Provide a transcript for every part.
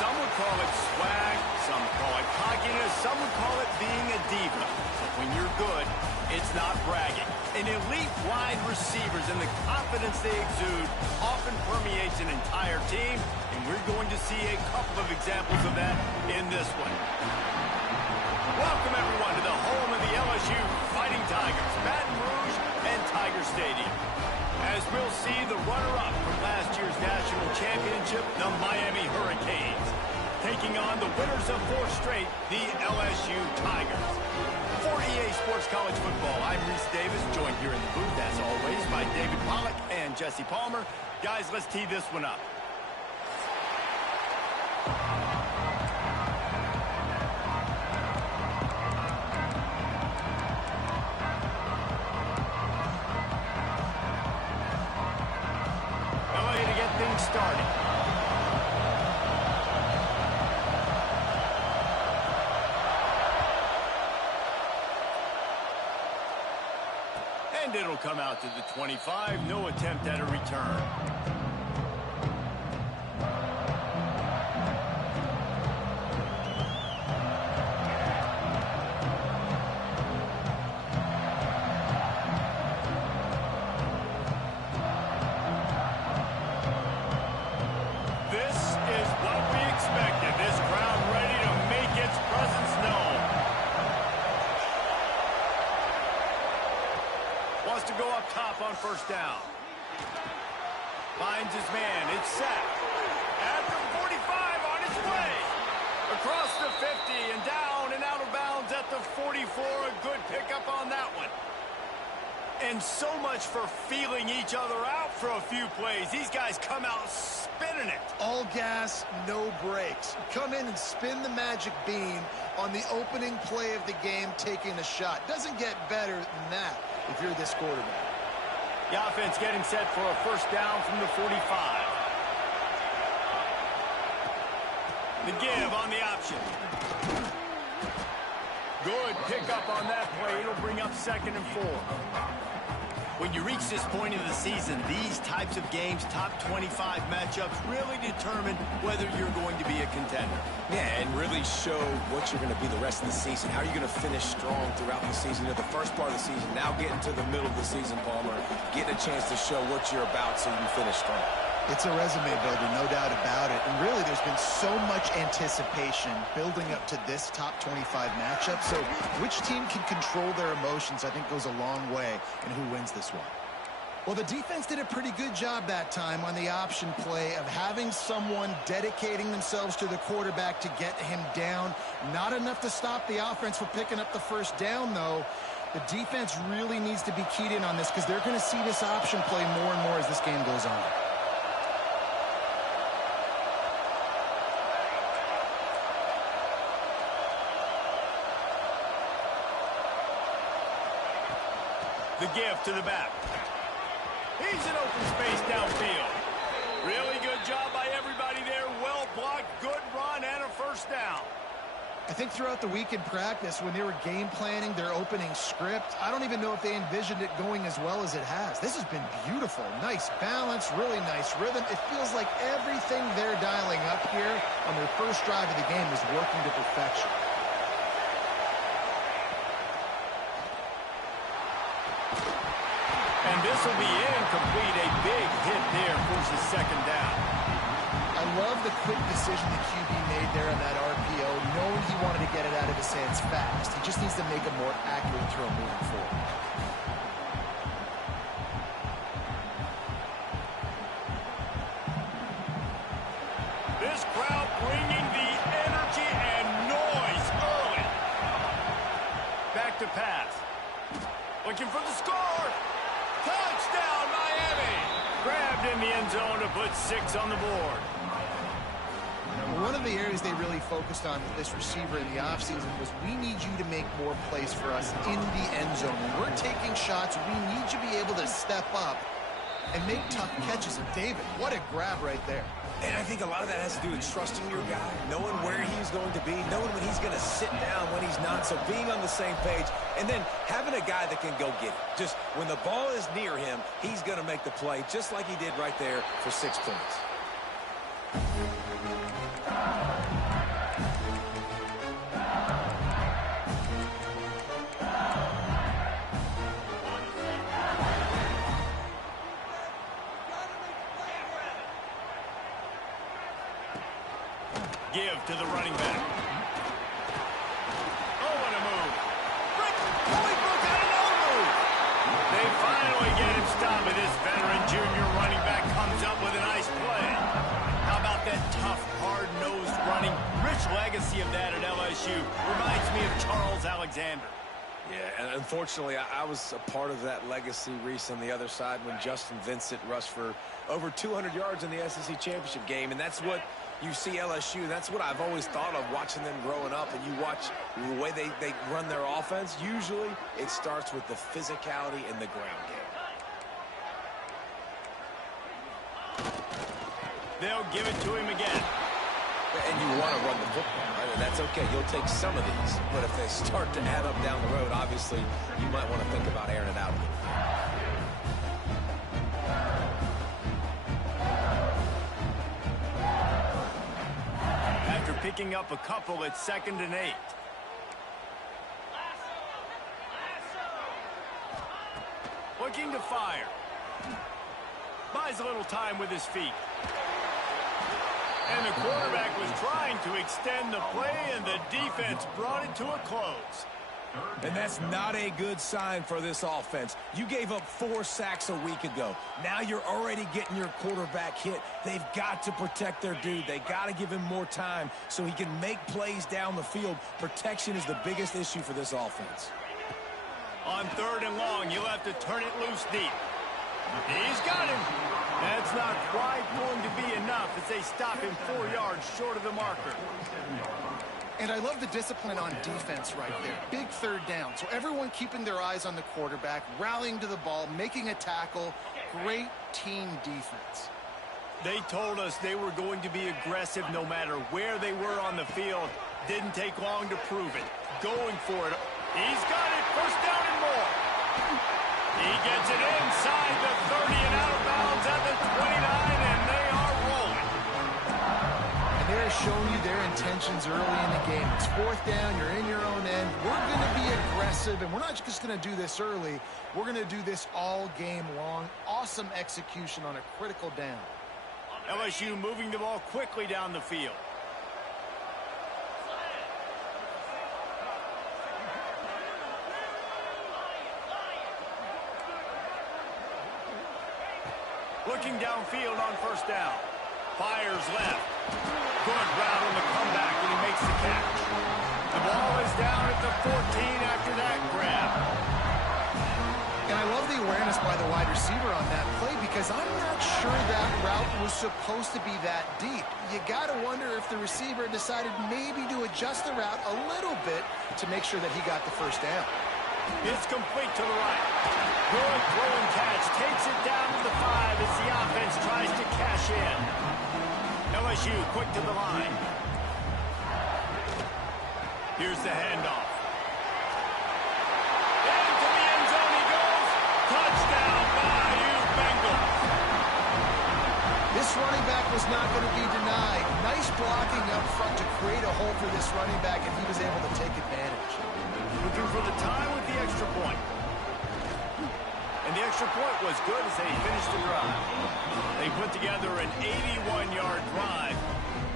Some would call it swag, some call it cockiness, some would call it being a diva. But when you're good, it's not bragging. An elite wide receivers and the confidence they exude often permeates an entire team, and we're going to see a couple of examples of that in this one. Welcome, everyone, to the home of the LSU Fighting Tigers, Baton Rouge and Tiger Stadium. As we'll see the runner-up from last year's national championship, the Miami Hurricanes, taking on the winners of 4 straight, the LSU Tigers. For EA Sports College Football, I'm Reese Davis, joined here in the booth, as always, by David Pollack and Jesse Palmer. Guys, let's tee this one up. Starting. And it'll come out to the 25. No attempt at a return. To go up top on first down. Finds his man. It's sacked. At the 45 on its way. Across the 50 and down and out of bounds at the 44. A good pickup on that one. And so much for feeling each other out for a few plays. These guys come out spinning it. All gas, no brakes. Come in and spin the magic bean on the opening play of the game, taking a shot. Doesn't get better than that if you're this quarterback. The offense getting set for a first down from the 45. The give on the option. Good pickup on that play. It'll bring up 2nd and 4. When you reach this point in the season, these types of games, top 25 matchups, really determine whether you're going to be a contender. Yeah, and really show what you're going to be the rest of the season. How are you going to finish strong throughout the season? You know, the first part of the season, now getting to the middle of the season, Palmer, getting a chance to show what you're about so you can finish strong. It's a resume builder, no doubt about it. And really, there's been so much anticipation building up to this top 25 matchup. So which team can control their emotions, I think, goes a long way in who wins this one. Well, the defense did a pretty good job that time on the option play of having someone dedicating themselves to the quarterback to get him down. Not enough to stop the offense from picking up the first down, though. The defense really needs to be keyed in on this because they're going to see this option play more and more as this game goes on. The give to the back. He's in open space downfield. Really good job by everybody there. Well blocked, good run, and a first down. I think throughout the week in practice, when they were game planning their opening script, I don't even know if they envisioned it going as well as it has. This has been beautiful. Nice balance, really nice rhythm. It feels like everything they're dialing up here on their first drive of the game is working to perfection. And this will be incomplete. A big hit there, forces 2nd down. I love the quick decision the QB made there on that RPO, knowing he wanted to get it out of his hands fast. He just needs to make a more accurate throw moving forward. This crowd bringing the energy and noise early. Back to pass. Looking for the score. Touchdown, Miami! Grabbed in the end zone to put 6 on the board. One of the areas they really focused on with this receiver in the offseason was we need you to make more plays for us in the end zone. When we're taking shots, we need you to be able to step up and make tough catches. And David, what a grab right there. And I think a lot of that has to do with trusting your guy, knowing where he's going to be, knowing when he's going to sit down, when he's not. So being on the same page, and then having a guy that can go get it. Just when the ball is near him, he's going to make the play, just like he did right there for 6 points. give to the running back. Oh, what a move. Holy broke out another move. They finally get him stopped, and this veteran junior running back comes up with a nice play. How about that tough, hard-nosed running? Rich legacy of that at LSU. Reminds me of Charles Alexander. Yeah, and unfortunately, I was a part of that legacy, Reese, on the other side when Justin Vincent rushed for over 200 yards in the SEC championship game, and that's what you see LSU. That's what I've always thought of watching them growing up, and you watch the way they run their offense. Usually, it starts with the physicality in the ground game. They'll give it to him again. And you want to run the football, right? And that's okay. You'll take some of these. But if they start to add up down the road, obviously, you might want to think about airing it out a little bit. After picking up a couple, it's 2nd and 8. Looking to fire. Buys a little time with his feet. And the quarterback was trying to extend the play, and the defense brought it to a close. And that's not a good sign for this offense. You gave up 4 sacks a week ago. Now you're already getting your quarterback hit. They've got to protect their dude. They got to give him more time so he can make plays down the field. Protection is the biggest issue for this offense. On 3rd and long, you'll have to turn it loose deep. He's got him. That's not quite going to be enough as they stop him 4 yards short of the marker. And I love the discipline on defense right there. Big 3rd down. So everyone keeping their eyes on the quarterback, rallying to the ball, making a tackle. Great team defense. They told us they were going to be aggressive no matter where they were on the field. Didn't take long to prove it. Going for it. He's got it. 1st down and more. He gets it inside the 30 and out of bounds at the 29, and they are rolling. And they're showing you their intentions early in the game. It's 4th down. You're in your own end. We're going to be aggressive, and we're not just going to do this early. We're going to do this all game long. Awesome execution on a critical down. LSU moving the ball quickly down the field. Looking downfield on 1st down. Fires left. Good route on the comeback, and he makes the catch. The ball is down at the 14 after that grab. And I love the awareness by the wide receiver on that play because I'm not sure that route was supposed to be that deep. You got to wonder if the receiver decided maybe to adjust the route a little bit to make sure that he got the 1st down. It's complete to the right. Good throw and catch. Takes it down to the 5 as the offense tries to cash in. LSU quick to the line. Here's the handoff. Into the end zone he goes. Touchdown, Bayou Bengals. This running back was not going to be denied. Nice blocking up front to create a hole for this running back, and he was able to take advantage. Looking for the time with the extra point. And the extra point was good as they finished the drive. They put together an 81-yard drive,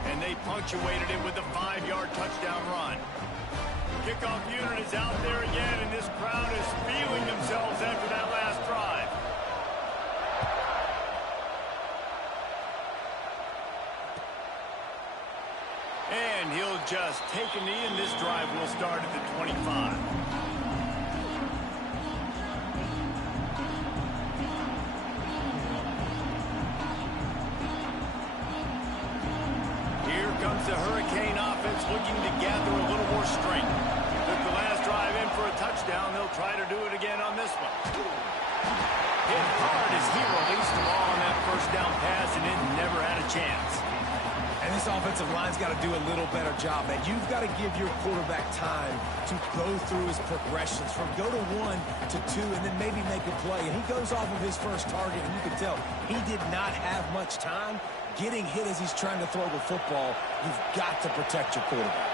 and they punctuated it with a 5-yard touchdown run. Kickoff unit is out there again, and this crowd is feeling themselves after that last drive. And he'll just take a knee, and this drive will start at the 25. Here comes the Hurricane offense looking to gather a little more strength. Took the last drive in for a touchdown. They'll try to do it again on this one. Hit hard as he released the ball on that 1st down pass, and it never had a chance. And this offensive line's got to do a little better job. And you've got to give your quarterback time to go through his progressions from go to 1 to 2 and then maybe make a play. And he goes off of his first target, and you can tell he did not have much time getting hit as he's trying to throw the football. You've got to protect your quarterback.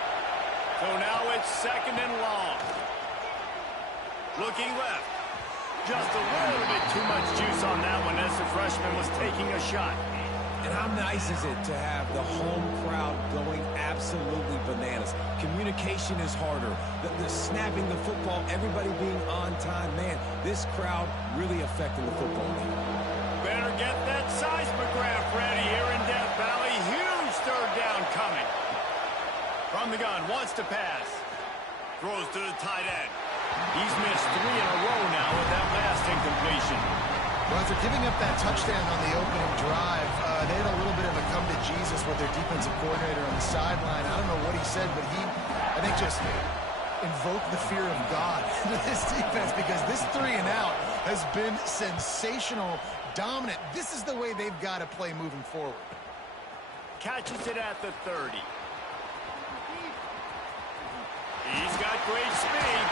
So now it's 2nd and long. Looking left. Just a little bit too much juice on that one as the freshman was taking a shot. And how nice is it to have the home crowd going absolutely absolutely bananas. Communication is harder. The snapping the football, everybody being on time. Man, this crowd really affecting the football game. Better get that seismograph ready here in Death Valley. Huge third down coming. From the gun, wants to pass. Throws to the tight end. He's missed 3 in a row now with that last incompletion. Well, after giving up that touchdown on the opening drive, they had a little bit of a come to Jesus with their defensive coordinator on the sideline. I don't know what he said, but he, I think, just invoked the fear of God into this defense, because this 3 and out has been sensational, dominant. This is the way they've got to play moving forward. Catches it at the 30. He's got great speed.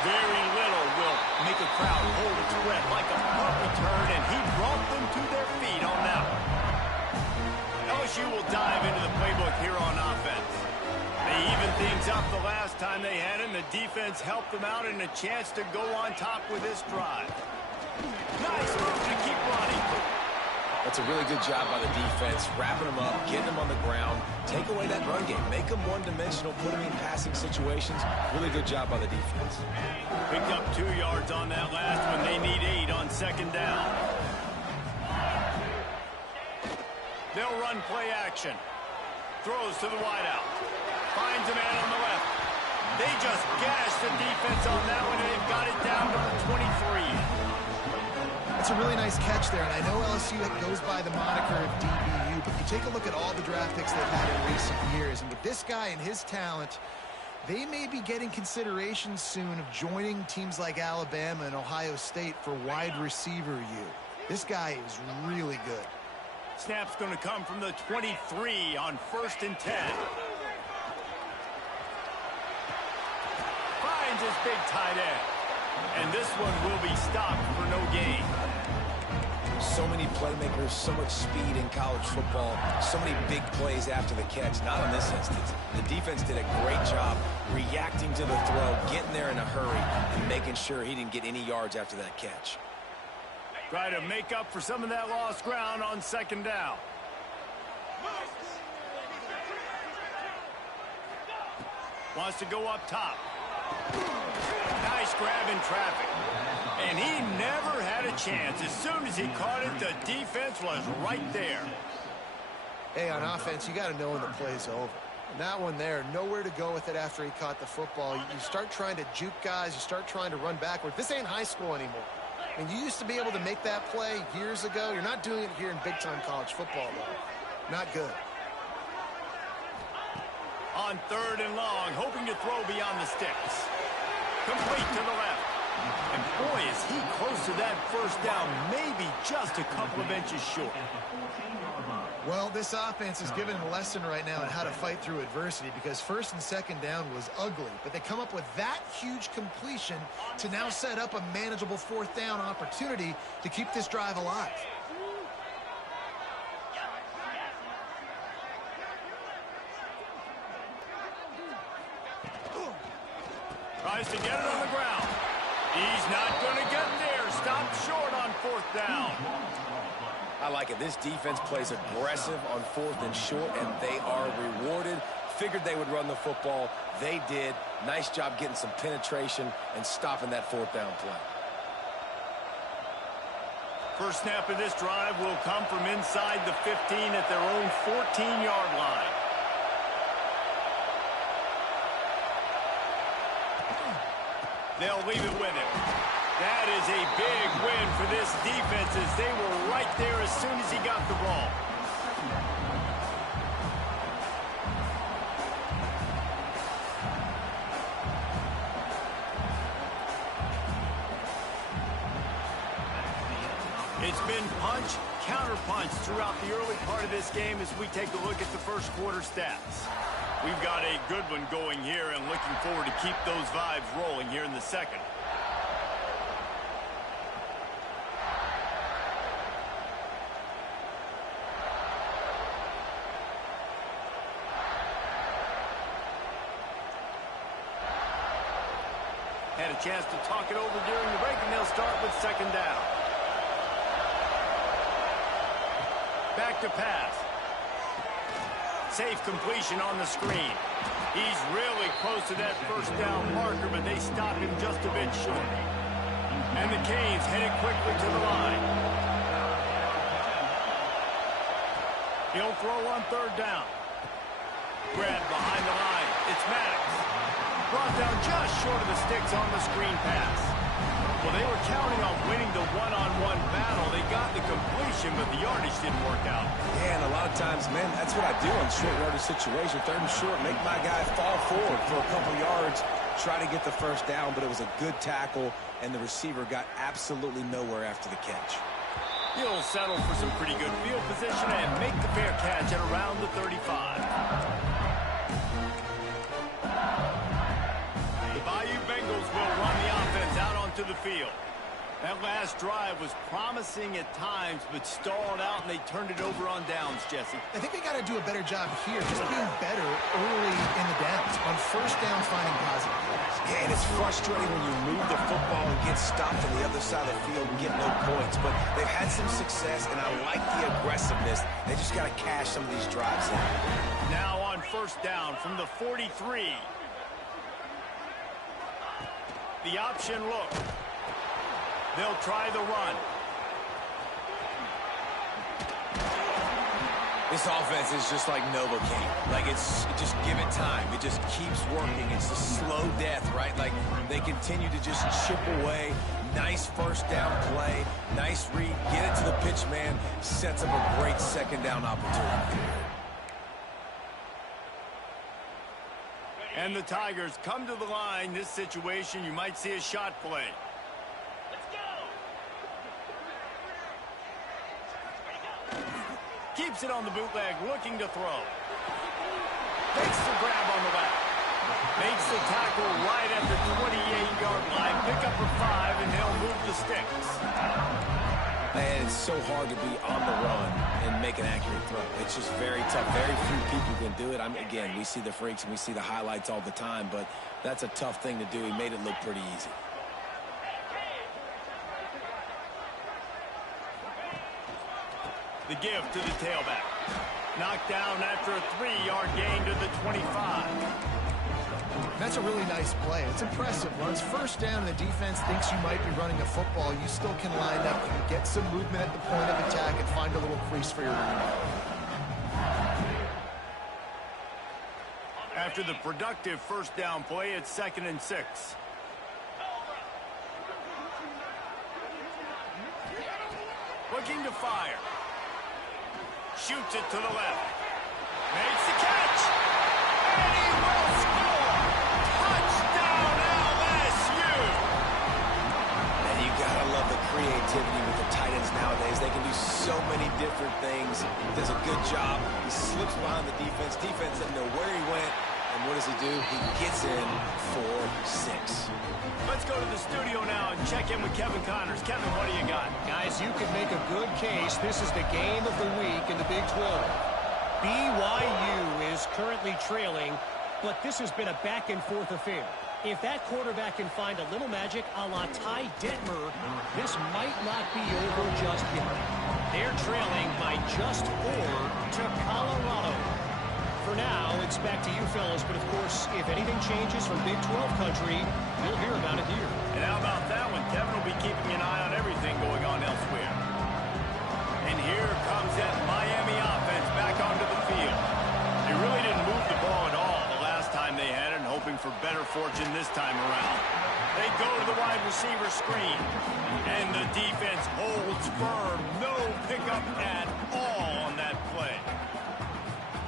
Very little will make a crowd hold its breath like a punt return, and he brought them to their feet on that one. LSU will dive into the playbook here on offense. They evened things up the last time they had him. The defense helped them out and a chance to go on top with this drive. Nice move to keep running. That's a really good job by the defense, wrapping them up, getting them on the ground, take away that run game, make them one-dimensional, put them in passing situations. Really good job by the defense. Picked up 2 yards on that last one. They need 8 on second down. They'll run play action. Throws to the wideout. Finds a man on the left. They just gashed the defense on that one, and they've got it down to the 23. That's a really nice catch there, and I know LSU goes by the moniker of DBU, but you take a look at all the draft picks they've had in recent years, and with this guy and his talent, they may be getting consideration soon of joining teams like Alabama and Ohio State for wide receiver U. This guy is really good. Snap's going to come from the 23 on 1st and 10. Finds his big tight end. And this one will be stopped for no gain. So many playmakers, so much speed in college football, so many big plays after the catch. Not in this instance. The defense did a great job reacting to the throw, getting there in a hurry, and making sure he didn't get any yards after that catch. Try to make up for some of that lost ground on second down. Wants to go up top. Nice grab in traffic. And he never had a chance. As soon as he caught it, the defense was right there. Hey, on offense, you got to know when the play's over. And that one there, nowhere to go with it after he caught the football. You start trying to juke guys. You start trying to run backward. This ain't high school anymore. I mean, you used to be able to make that play years ago. You're not doing it here in big-time college football, though. Not good. On 3rd and long, hoping to throw beyond the sticks. Complete to the left. And boy, is he close to that first down, maybe just a couple of inches short. Well, this offense is given a lesson right now on how to fight through adversity, because 1st and 2nd down was ugly, but they come up with that huge completion to now set up a manageable 4th down opportunity to keep this drive alive. Tries to get it on the ground. He's not going to get there. Stopped short on 4th down. I like it. This defense plays aggressive on 4th and short, and they are rewarded. Figured they would run the football. They did. Nice job getting some penetration and stopping that 4th down play. First snap of this drive will come from inside the 15 at their own 14-yard line. They'll leave it with him. That is a big win for this defense, as they were right there as soon as he got the ball. It's been punch, counter-punch throughout the early part of this game as we take a look at the first quarter stats. We've got a good one going here and looking forward to keep those vibes rolling here in the second. Had a chance to talk it over during the break, and they'll start with second down. Back to pass. Safe completion on the screen. He's really close to that first down marker, but they stop him just a bit short. And the Canes headed quickly to the line. He'll throw on third down. Grab behind the line. It's Maddox. Brought down just short of the sticks on the screen pass. Well, they were counting on winning the one-on-one battle. They got the completion, but the yardage didn't work out. Yeah, and a lot of times, man, that's what I do in short yardage situation. Third and short, make my guy fall forward for a couple yards, try to get the first down, but it was a good tackle, and the receiver got absolutely nowhere after the catch. He'll settle for some pretty good field position and make the fair catch at around the 35. The Bayou Bengals will run the offense out onto the field. That last drive was promising at times, but stalled out, and they turned it over on downs, Jesse. I think they got to do a better job here, just being better early in the downs. On first down, finding positive plays. Yeah, and it's frustrating when you move the football and get stopped on the other side of the field and get no points. But they've had some success, and I like the aggressiveness. They just got to cash some of these drives in. Now on first down from the 43. The option look. They'll try the run. This offense is just like Novocaine. Like, just give it time. It just keeps working. It's a slow death, right? Like, they continue to just chip away. Nice first down play. Nice read. Get it to the pitch man. Sets up a great second down opportunity. And the Tigers come to the line. This situation, you might see a shot play. Keeps it on the bootleg, looking to throw. Makes the grab on the back. Makes the tackle right at the 28-yard line. Pick up a 5, and they'll move the sticks. Man, it's so hard to be on the run and make an accurate throw. It's just very tough. Very few people can do it. Again, we see the freaks and we see the highlights all the time, but that's a tough thing to do. He made it look pretty easy. The give to the tailback. Knocked down after a 3-yard gain to the 25. That's a really nice play. It's impressive. When it's first down and the defense thinks you might be running a football, you still can line up. You can get some movement at the point of attack and find a little crease for your running back. After the productive first down play, it's 2nd and 6. Looking to fire. Shoots it to the left. Makes the catch. And he will score. Touchdown, LSU. And you gotta love the creativity with the tight ends nowadays. They can do so many different things. He does a good job. He slips behind the defense. Defense doesn't know where he went. And what does he do? He gets in for 6. Let's go to the studio now and check in with Kevin Connors. Kevin, what do you got? Guys, you could make a good case. This is the game of the week in the Big 12. BYU is currently trailing, but this has been a back-and-forth affair. If that quarterback can find a little magic a la Ty Detmer, this might not be over just yet. They're trailing by just 4 to Colorado. For now, it's back to you fellas, but of course, if anything changes from Big 12 country, you'll hear about it here. And how about that one? Kevin will be keeping an eye on everything going on elsewhere. And here comes that Miami offense back onto the field. They really didn't move the ball at all the last time they had it, and hoping for better fortune this time around. They go to the wide receiver screen, and the defense holds firm. No pickup at all on that play.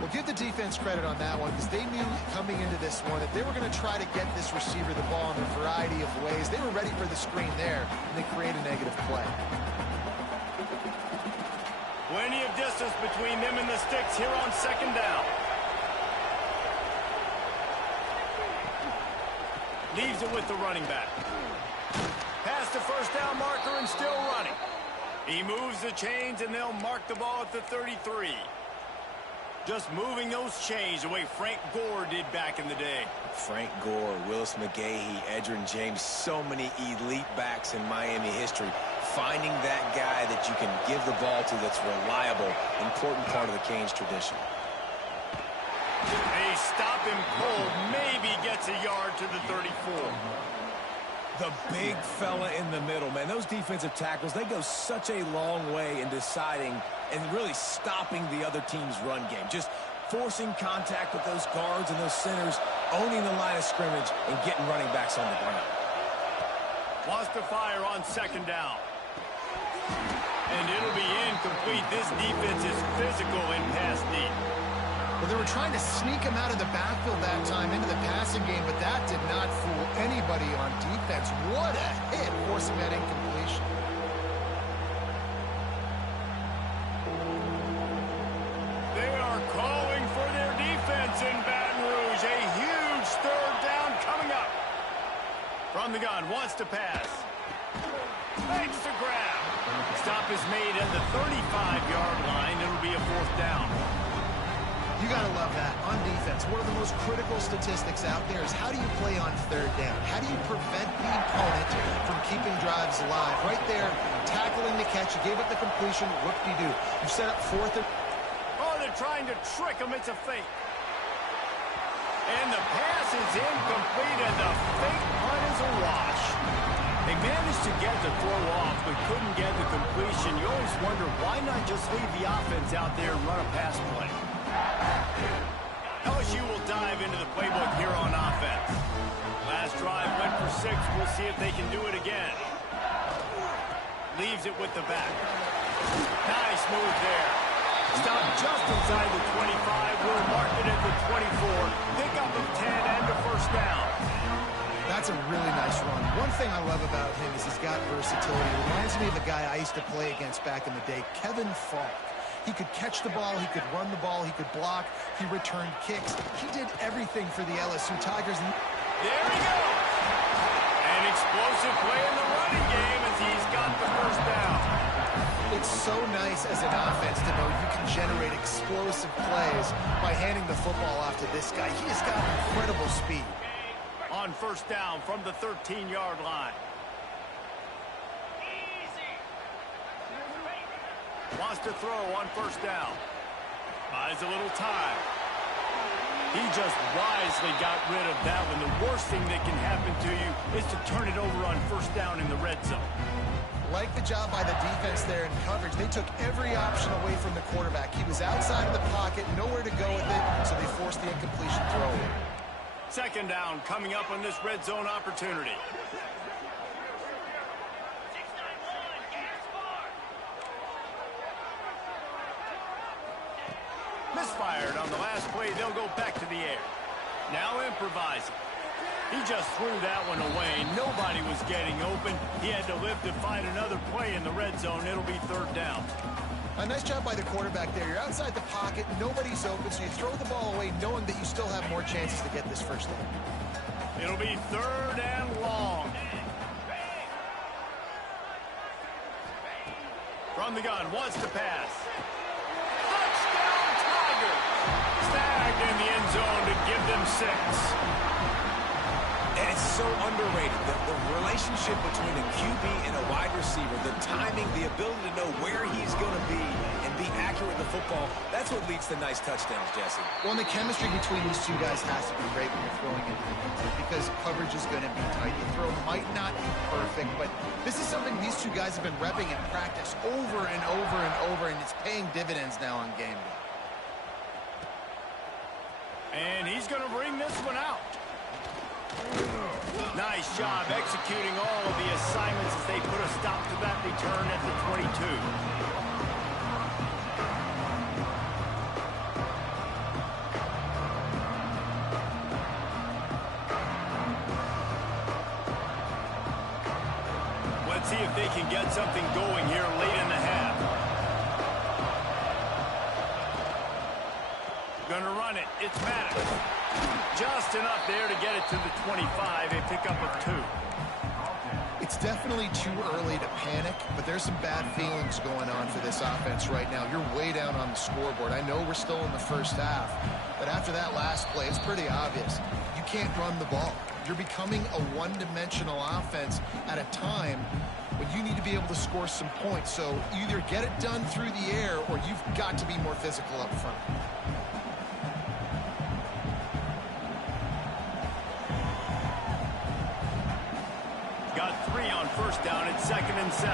Well, give the defense credit on that one because they knew coming into this one that they were going to try to get this receiver the ball in a variety of ways. They were ready for the screen there, and they create a negative play. Plenty of distance between them and the sticks here on 2nd down. Leaves it with the running back. Past the first down marker and still running. He moves the chains, and they'll mark the ball at the 33. Just moving those chains the way Frank Gore did back in the day. Frank Gore, Willis McGahee, Edgerrin James, so many elite backs in Miami history. Finding that guy that you can give the ball to that's reliable, important part of the Canes tradition. keep him cold. Maybe gets a yard to the 34. The big fella in the middle, man. Those defensive tackles, they go such a long way in deciding and really stopping the other team's run game. Just forcing contact with those guards and those centers, owning the line of scrimmage, and getting running backs on the ground. Wants to fire on second down. And it'll be incomplete. This defense is physical in pass deep. Well, they were trying to sneak him out of the backfield that time into the passing game, but that did not fool anybody on defense. What a hit, forcing that incompletion. They are calling for their defense in Baton Rouge. A huge third down coming up. From the gun, wants to pass. Makes the grab. Stop is made at the 35-yard line. It'll be a fourth down. You got to love that. On defense, one of the most critical statistics out there is how do you play on third down? How do you prevent the opponent from keeping drives alive? Right there, tackling the catch. You gave up the completion. Whoop-de-doo. You set up fourth and... Oh, they're trying to trick him. It's a fake. And the pass is incomplete, and the fake punt is a wash. They managed to get the throw off, but couldn't get the completion. You always wonder, why not just leave the offense out there and run a pass play? LSU will dive into the playbook here on offense. Last drive went for 6. We'll see if they can do it again. Leaves it with the back. Nice move there. Stop just inside the 25. We'll mark it at the 24. Pick up of 10 and a first down. That's a really nice run. One thing I love about him is he's got versatility. It reminds me of a guy I used to play against back in the day, Kevin Falk. He could catch the ball, he could run the ball, he could block, he returned kicks. He did everything for the LSU Tigers. There he goes. An explosive play in the running game as he's got the first down. It's so nice as an offense to know you can generate explosive plays by handing the football off to this guy. He has got incredible speed. On first down from the 13-yard line. Wants to throw on first down. Buys a little time. He just wisely got rid of that one. The worst thing that can happen to you is to turn it over on first down in the red zone. Like the job by the defense there in coverage. They took every option away from the quarterback. He was outside of the pocket, nowhere to go with it, so they forced the incompletion throw. Second down coming up on this red zone opportunity. Misfired on the last play. They'll go back to the air. Now improvising. He just threw that one away. Nobody was getting open. He had to live to find another play in the red zone. It'll be third down. A nice job by the quarterback there. You're outside the pocket. Nobody's open, so you throw the ball away knowing that you still have more chances to get this first down. It'll be third and long. From the gun, wants to pass. Touchdown, Tigers! Snagged in the end zone to give them 6. And it's so underrated, the relationship between a QB and a wide receiver, the timing, the ability to know where he's going to be and be accurate with the football, that's what leads to nice touchdowns, Jesse. Well, and the chemistry between these two guys has to be great when you're throwing into the end because coverage is going to be tight. The throw might not be perfect, but this is something these two guys have been repping in practice over and over and over, and it's paying dividends now on game day. And he's going to bring this one out. Nice job executing all of the assignments as they put a stop to that return at the 22. Let's see if they can get something going here late in the half. Gonna run it. It's Maddox. Just enough there to get it to the 25. A pickup of 2. It's definitely too early to panic, but there's some bad feelings going on for this offense right now. You're way down on the scoreboard. I know we're still in the first half, but after that last play, it's pretty obvious. You can't run the ball. You're becoming a one-dimensional offense at a time when you need to be able to score some points. So either get it done through the air or you've got to be more physical up front. got 3 on first down at 2nd and 7.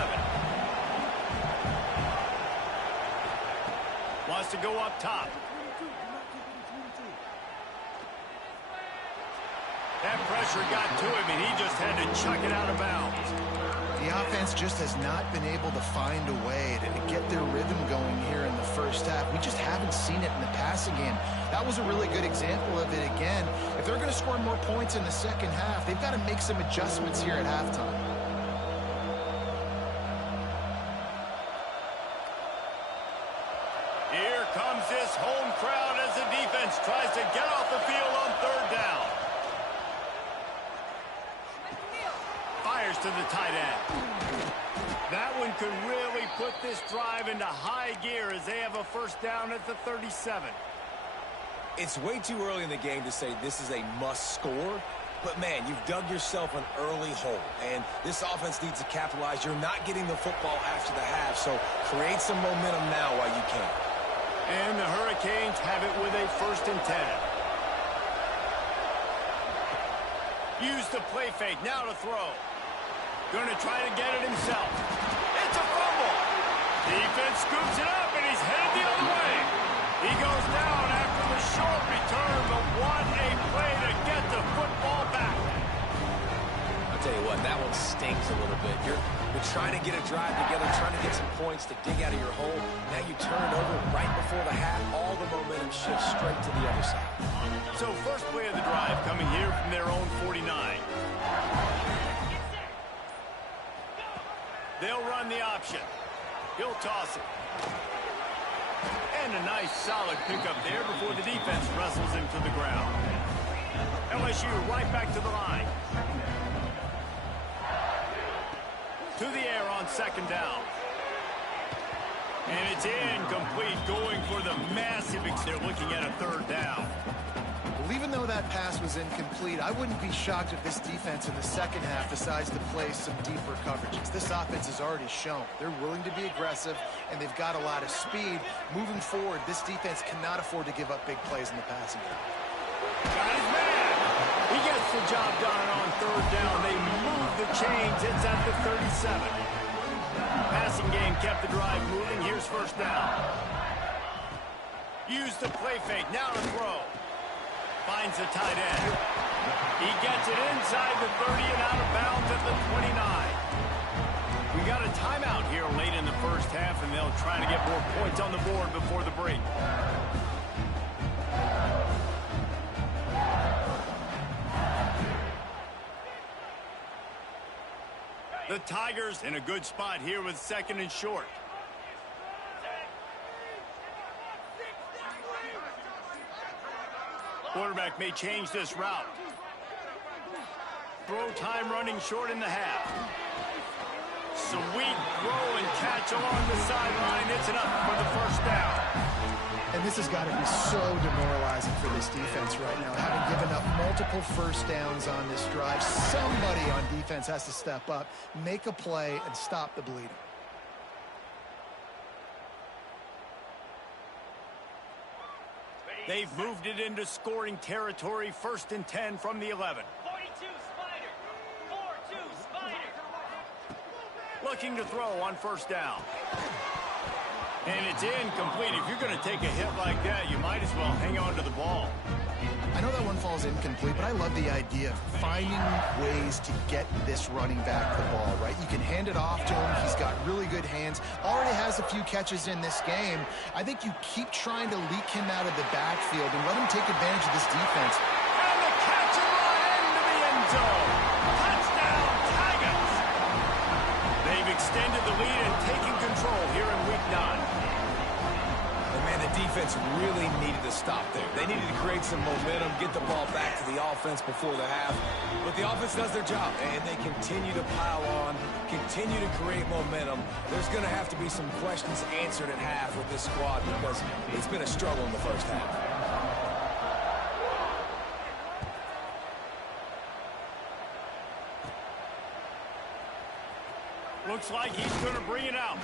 Wants to go up top. That pressure got to him, and he just had to chuck it out of bounds. The offense just has not been able to find a way to get their rhythm going here in the first half. We just haven't seen it in the passing game. That was a really good example of it again. If they're going to score more points in the second half, they've got to make some adjustments here at halftime. Here comes this home crowd as the defense tries to get off the field on 3rd down. Fires to the tight end. That one could really put this drive into high gear as they have a first down at the 37. It's way too early in the game to say this is a must score. But, man, you've dug yourself an early hole. And this offense needs to capitalize. You're not getting the football after the half, so create some momentum now while you can. And the Hurricanes have it with a 1st and 10. Use the play fake. Now to throw. Going to try to get it himself. It's a fumble. Defense scoops it up, and he's headed the other way. He goes down after the short return, but what a play to get the football back. I'll tell you what, that one stings a little bit. You're trying to get a drive together, trying to get some points to dig out of your hole. Now you turn it over right before the half. All the momentum shifts straight to the other side. So first play of the drive coming here from their own 49. They'll run the option. He'll toss it. And a nice solid pickup there before the defense wrestles him to the ground. LSU right back to the line. To the air on 2nd down. And it's incomplete, going for the massive. They're looking at a 3rd down. Well, even though that pass was incomplete, I wouldn't be shocked if this defense in the second half decides to play some deeper coverages. This offense has already shown they're willing to be aggressive, and they've got a lot of speed. Moving forward, this defense cannot afford to give up big plays in the passing game. Got his man. He gets the job done on 3rd down. They move the chains. It's at the 37. Passing game kept the drive moving. Here's 1st down. Use the play fake. Now to throw. Finds the tight end. He gets it inside the 30 and out of bounds at the 29. We got a timeout here late in the first half, and they'll try to get more points on the board before the break. The Tigers in a good spot here with 2nd and short. Quarterback may change this route. Throw time running short in the half. Sweet throw and catch along the sideline. It's enough for the 1st down. And this has got to be so demoralizing for this defense right now. Having given up multiple 1st downs on this drive, somebody on defense has to step up, make a play, and stop the bleeding. They've moved it into scoring territory. 1st and 10 from the 11. 42 Spider. 4-2 Spider. Looking to throw on 1st down. And it's incomplete. If you're going to take a hit like that, you might as well hang on to the ball. I know that one falls incomplete, but I love the idea of finding ways to get this running back the ball, right? You can hand it off to him. He's got really good hands. Already has a few catches in this game. I think you keep trying to leak him out of the backfield and let him take advantage of this defense. And the catch and run into the end zone. Touchdown, Tigers. They've extended the lead and taken control here in Week 9. Man, the defense really needed to stop there. They needed to create some momentum, get the ball back to the offense before the half. But the offense does their job, and they continue to pile on, continue to create momentum. There's going to have to be some questions answered at half with this squad because it's been a struggle in the first half. Looks like he's going to bring it out.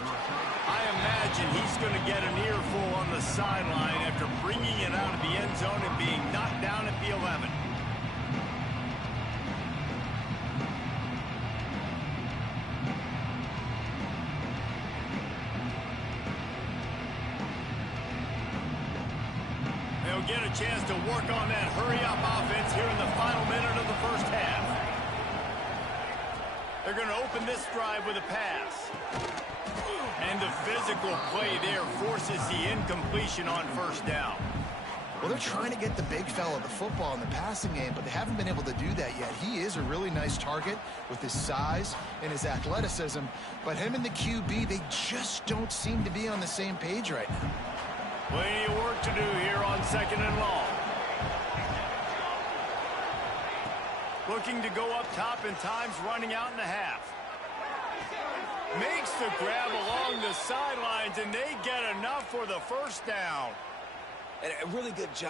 I imagine he's going to get an earful on the sideline after bringing it out of the end zone and being knocked down at the 11. will get a chance to work on that hurry-up offense here in the final minute of the first half. They're going to open this drive with a pass. And the physical play there forces the incompletion on first down. Well, they're trying to get the big fella the football in the passing game, but they haven't been able to do that yet. He is a really nice target with his size and his athleticism, but him and the QB, they just don't seem to be on the same page right now. Plenty of work to do here on 2nd and long. Looking to go up top, and time's running out in the half. Makes the grab along the sidelines, and they get enough for the first down. And a really good job.